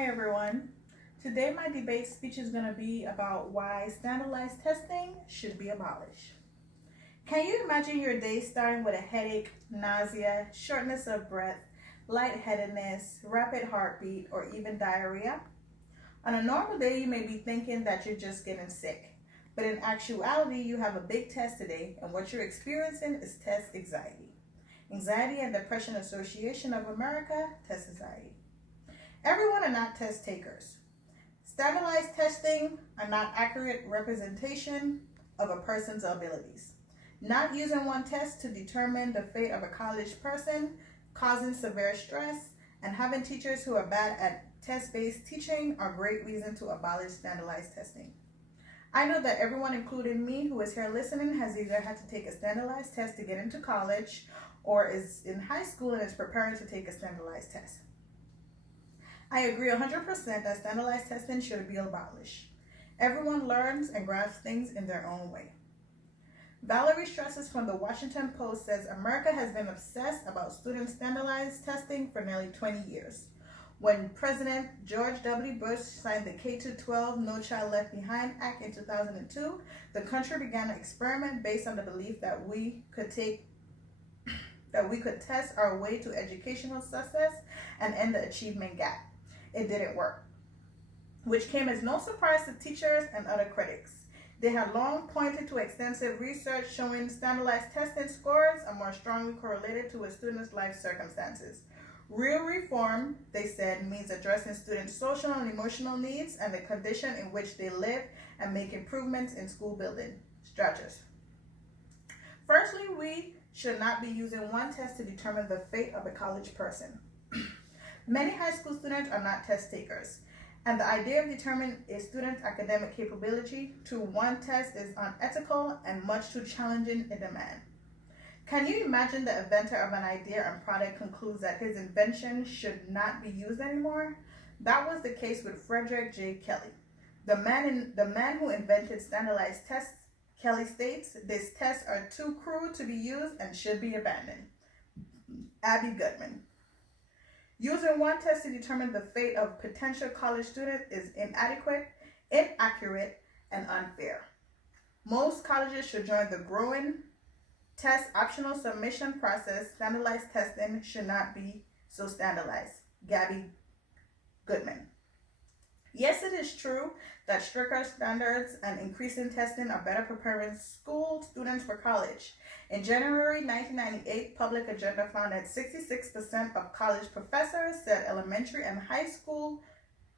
Hi everyone. Today my debate speech is going to be about why standardized testing should be abolished. Can you imagine your day starting with a headache, nausea, shortness of breath, lightheadedness, rapid heartbeat, or even diarrhea? On a normal day, you may be thinking that you're just getting sick, but in actuality, you have a big test today, and what you're experiencing is test anxiety. Anxiety and Depression Association of America, test anxiety. Everyone are not test takers. Standardized testing are not accurate representation of a person's abilities. Not using one test to determine the fate of a college person, causing severe stress, and having teachers who are bad at test-based teaching are great reason to abolish standardized testing. I know that everyone, including me, who is here listening, has either had to take a standardized test to get into college or is in high school and is preparing to take a standardized test. I agree 100% that standardized testing should be abolished. Everyone learns and grasps things in their own way. Valerie Stresses from the Washington Post says America has been obsessed about student standardized testing for nearly 20 years. When President George W. Bush signed the K-12 No Child Left Behind Act in 2002, the country began an experiment based on the belief that we could test our way to educational success and end the achievement gap. It didn't work, which came as no surprise to teachers and other critics. They had long pointed to extensive research showing standardized testing scores are more strongly correlated to a student's life circumstances. Real reform, they said, means addressing students' social and emotional needs and the condition in which they live and make improvements in school building structures. Firstly, we should not be using one test to determine the fate of a college person. Many high school students are not test takers, and the idea of determining a student's academic capability to one test is unethical and much too challenging in demand. Can you imagine the inventor of an idea and product concludes that his invention should not be used anymore? That was the case with Frederick J. Kelly. The man who invented standardized tests. Kelly states, "These tests are too crude to be used and should be abandoned." Abby Goodman. Using one test to determine the fate of potential college students is inadequate, inaccurate, and unfair. Most colleges should join the growing test optional submission process. Standardized testing should not be so standardized. Gabby Goodman. Yes, it is true that stricter standards and increasing testing are better preparing school students for college. In January 1998, Public Agenda found that 66% of college professors said elementary and high school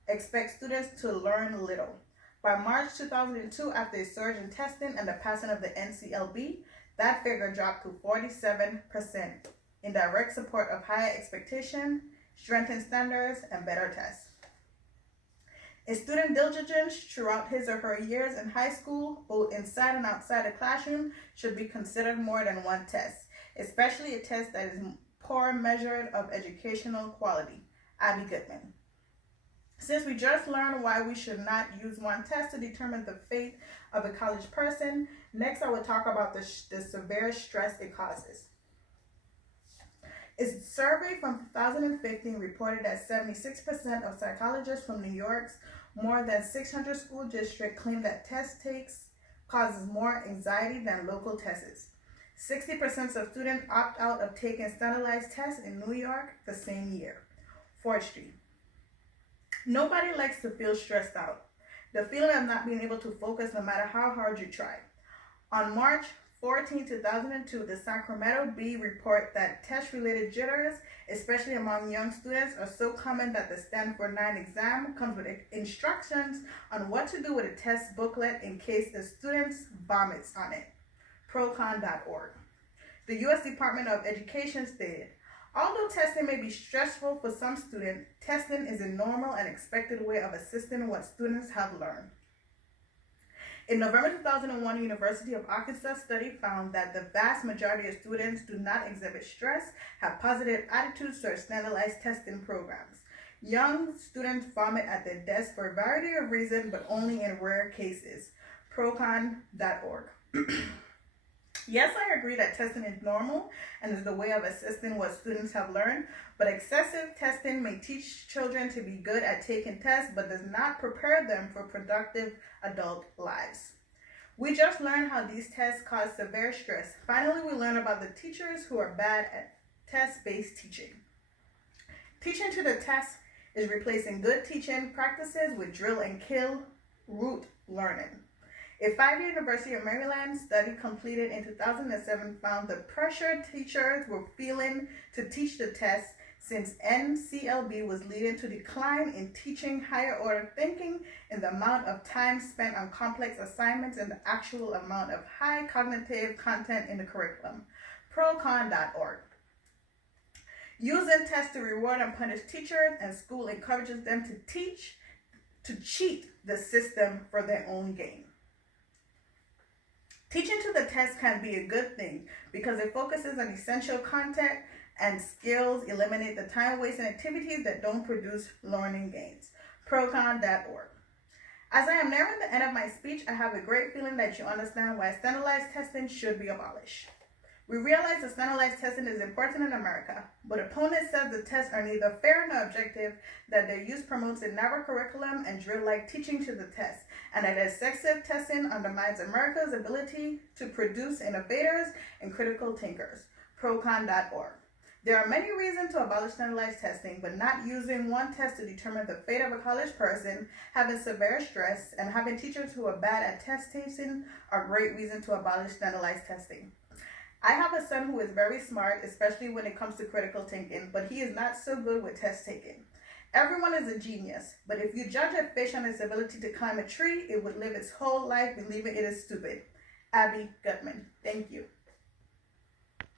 expect students to learn little. By March 2002, after a surge in testing and the passing of the NCLB, that figure dropped to 47% in direct support of higher expectation, strengthened standards, and better tests. A student diligence throughout his or her years in high school, both inside and outside the classroom, should be considered more than one test, especially a test that is poor measure of educational quality. Abby Goodman. Since we just learned why we should not use one test to determine the fate of a college person, next I will talk about the severe stress it causes. A survey from 2015 reported that 76% of psychologists from New York's more than 600 school districts claim that test takes causes more anxiety than local tests. 60% of students opt out of taking standardized tests in New York the same year. 4th Street. Nobody likes to feel stressed out. The feeling of not being able to focus no matter how hard you try. On March 14, 2002, the Sacramento Bee report that test-related jitters, especially among young students, are so common that the Stanford 9 exam comes with instructions on what to do with a test booklet in case the student vomits on it. Procon.org. The U.S. Department of Education stated, although testing may be stressful for some students, testing is a normal and expected way of assisting what students have learned. In November 2001, University of Arkansas study found that the vast majority of students do not exhibit stress, have positive attitudes towards standardized testing programs. Young students vomit at their desks for a variety of reasons, but only in rare cases. Procon.org. Yes, I agree that testing is normal and is the way of assessing what students have learned, but excessive testing may teach children to be good at taking tests but does not prepare them for productive adult lives. We just learned how these tests cause severe stress. Finally, we learned about the teachers who are bad at test-based teaching. Teaching to the test is replacing good teaching practices with drill and kill rote learning. A 5-year University of Maryland study completed in 2007 found the pressure teachers were feeling to teach the test since NCLB was leading to decline in teaching higher order thinking and the amount of time spent on complex assignments and the actual amount of high cognitive content in the curriculum. Procon.org. Using tests to reward and punish teachers, and school encourages them to cheat the system for their own gain. Teaching to the test can be a good thing because it focuses on essential content and skills, eliminate the time-wasting activities that don't produce learning gains. Procon.org. As I am nearing the end of my speech, I have a great feeling that you understand why standardized testing should be abolished. We realize that standardized testing is important in America, but opponents say the tests are neither fair nor objective, that their use promotes a narrow curriculum and drill-like teaching to the test, and that excessive testing undermines America's ability to produce innovators and critical thinkers. Procon.org. There are many reasons to abolish standardized testing, but not using one test to determine the fate of a college person, having severe stress, and having teachers who are bad at test taking are great reasons to abolish standardized testing. I have a son who is very smart, especially when it comes to critical thinking, but he is not so good with test taking. Everyone is a genius, but if you judge a fish on its ability to climb a tree, it would live its whole life believing it is stupid. Abby Gutman. Thank you.